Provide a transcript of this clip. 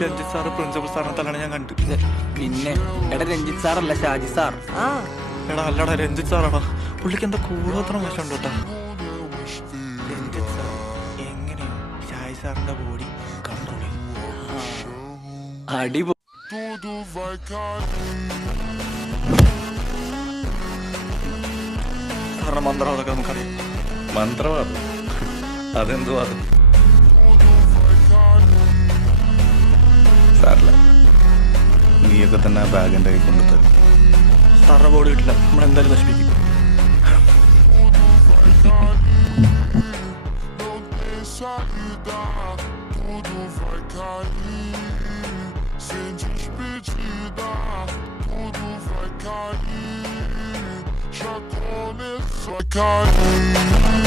Ranjith sir principal സാറിനെ തലാണ് ഞാൻ കണ്ടു. പിന്നെ എടാ രഞ്ജിത്ത് സാറല്ല ഷാജി സാർ. എടാ അല്ലടാ രഞ്ജിത്ത് സാറാടാ. പുള്ളിക്ക് എന്താ കൂടുതൽ വശമുണ്ട് കേട്ടാ. രഞ്ജിത്ത് സാർ എങ്ങനെയോ ഷാജി സാറിന്റെ ബോഡി കൺട്രോൾ ചെയ്യും. അടിപൊളി. സാറിന്റെ മന്ത്രവാദമൊക്കെ നമുക്കറിയാം. മന്ത്രവാദം അതെന്തോ അത് സാറില്ല. നീയൊക്കെ തന്നെ ആ ബാഗിൻ്റെ കൈ കൊണ്ടുതരും. സാറിന്റെ ബോഡി കിട്ടില്ല, നമ്മളെന്തായാലും നശിപ്പിക്കും. Já